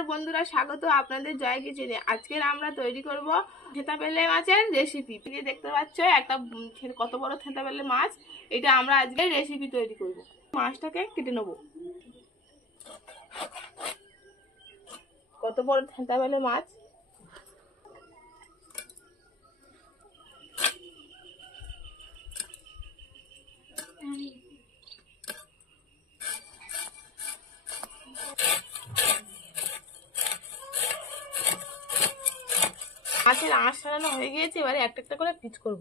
নমস্কার বন্ধুরা, স্বাগত আপনাদের জয় কিচেনে। আজকে আমরা তৈরি করব থেতা পেলে মাছের রেসিপি। দেখতে পাচ্ছ একটা কত বড় থেতা পেলে মাছ, এটা আমরা আজকে রেসিপি তৈরি করব। মাছটাকে কেটে নেব। কত বড় থেতা পেলে মাছ, মাছের আঁশ ছাড়ানো হয়ে গিয়েছে। এবারে একটা একটা করে পিস করব।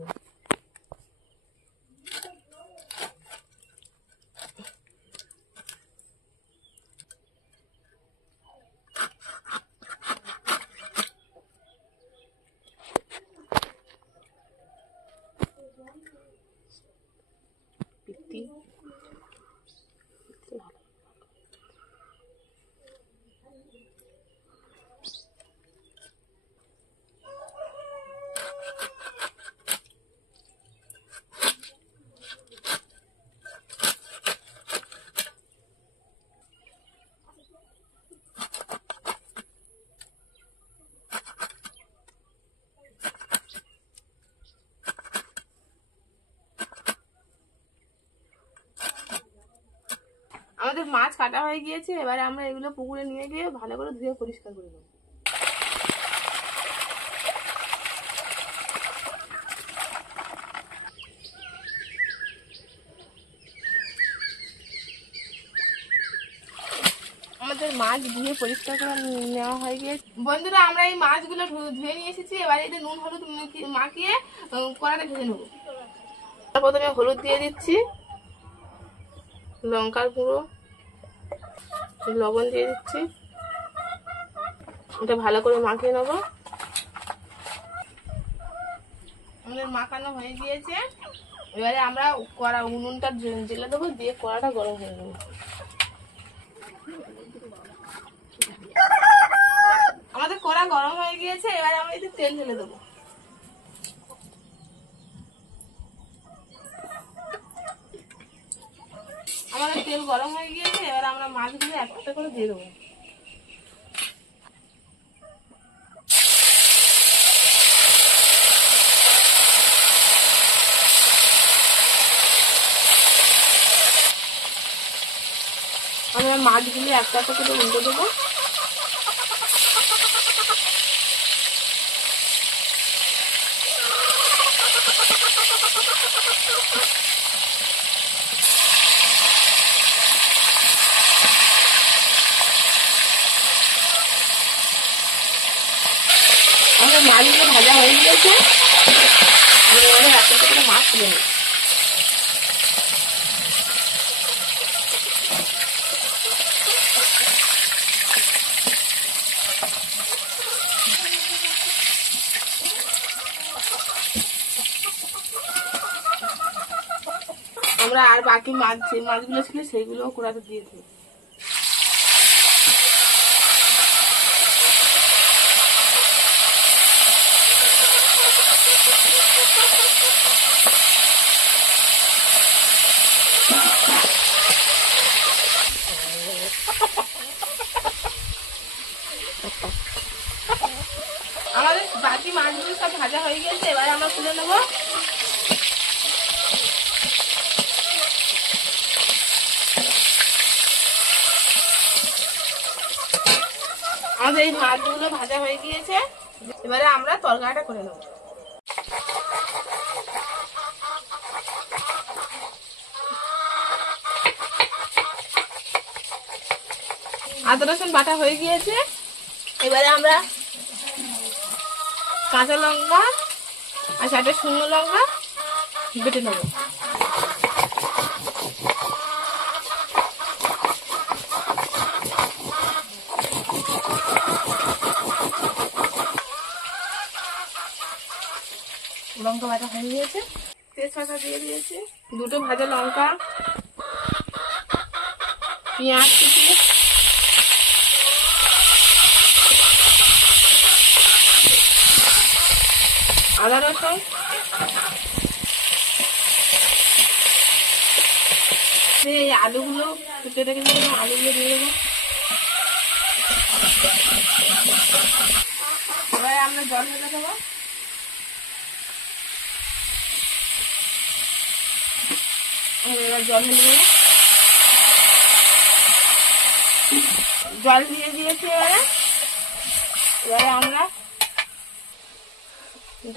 আমাদের মাছ কাটা হয়ে গিয়েছে। এবারে আমরা এগুলো পুকুরে নিয়ে গিয়ে ভালো করে ধুয়ে পরিষ্কার করে নেব। আমাদের মাছ ধুয়ে পরিষ্কার করে নেওয়া হয়ে গিয়েছে। বন্ধুরা, আমরা এই মাছগুলো ধুয়ে নিয়ে এসেছি। এবারে এতে নুন হলুদ মাখিয়ে কড়াতে ভেজে নেব। প্রথমে হলুদ দিয়ে দিচ্ছি, লঙ্কার গুঁড়ো, লবণ দিয়ে দিচ্ছি। এটা ভালো করে মাখিয়ে নেব। আমাদের মাখানো হয়ে গিয়েছে। এবারে আমরা উনুনটা জ্বেলে দেবো, দিয়ে কড়াটা গরম করে নেব। আমাদের কড়া গরম হয়ে গিয়েছে। এবারে আমরা এতে তেল ঢেলে দেবো। আমাদের তেল গরম হয়ে গিয়েছে। এবারে আমরা মাছগুলো একটা করে দিয়ে দেবো। আমরা মাছগুলি একটা একটা করে উল্টে দেবো। আমাদের মাছগুলো ভাজা হয়ে গিয়েছে। আমরা একটা একটা করে মাছ তুলে নেব। আমরা আর বাকি মাছ যে মাছগুলো ছিল সেইগুলো কড়াতে দিয়ে দেবো। আমাদের বাকি মাছগুলো সব ভাজা হয়ে গেছে। এবারে আমরা তুলে নেবো। আমাদের এই মাছগুলো ভাজা হয়ে গিয়েছে। এবারে আমরা তরকারিটা করে নেব। আদা রসুন বাটা হয়ে গিয়েছে। এবারে আমরা কাঁচা লঙ্কা আর 4টা শুকনো লঙ্কা বেটে নেব। লঙ্কা বাটা হয়ে গিয়েছে। তেজপাতা দিয়ে দিয়েছি, 2টো ভাজা লঙ্কা, পেঁয়াজ কুচি, আদা রসুন, এই আলুগুলো কেটে রেখেছিলাম, আলুগুলো দিয়ে দেবো। এবারে আমরা জল ঢেলে দেবো। এবার জল ঢেলে দেবো। জল দিয়ে দিয়েছি। এবারে আমরা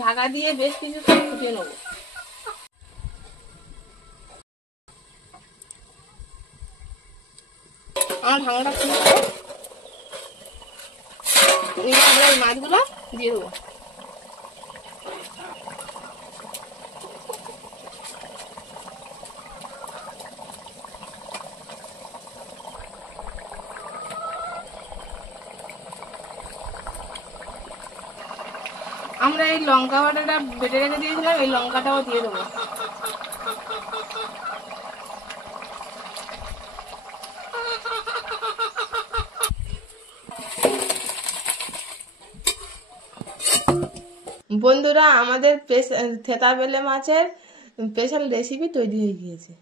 ঢাকা দিয়ে বেশ কিছুক্ষণ ফুটিয়ে নেবো। আমার ঢাকাটা খুলে আমরা এই মাছগুলো দিয়ে দেবো। আমরা এই লঙ্কা বাটাটা বেটে রেখে দিয়েছিলাম, এই লঙ্কাটাও দিয়ে দেবো। বন্ধুরা, আমাদের থেতা বেলে মাছের স্পেশাল রেসিপি তৈরি হয়ে গিয়েছে।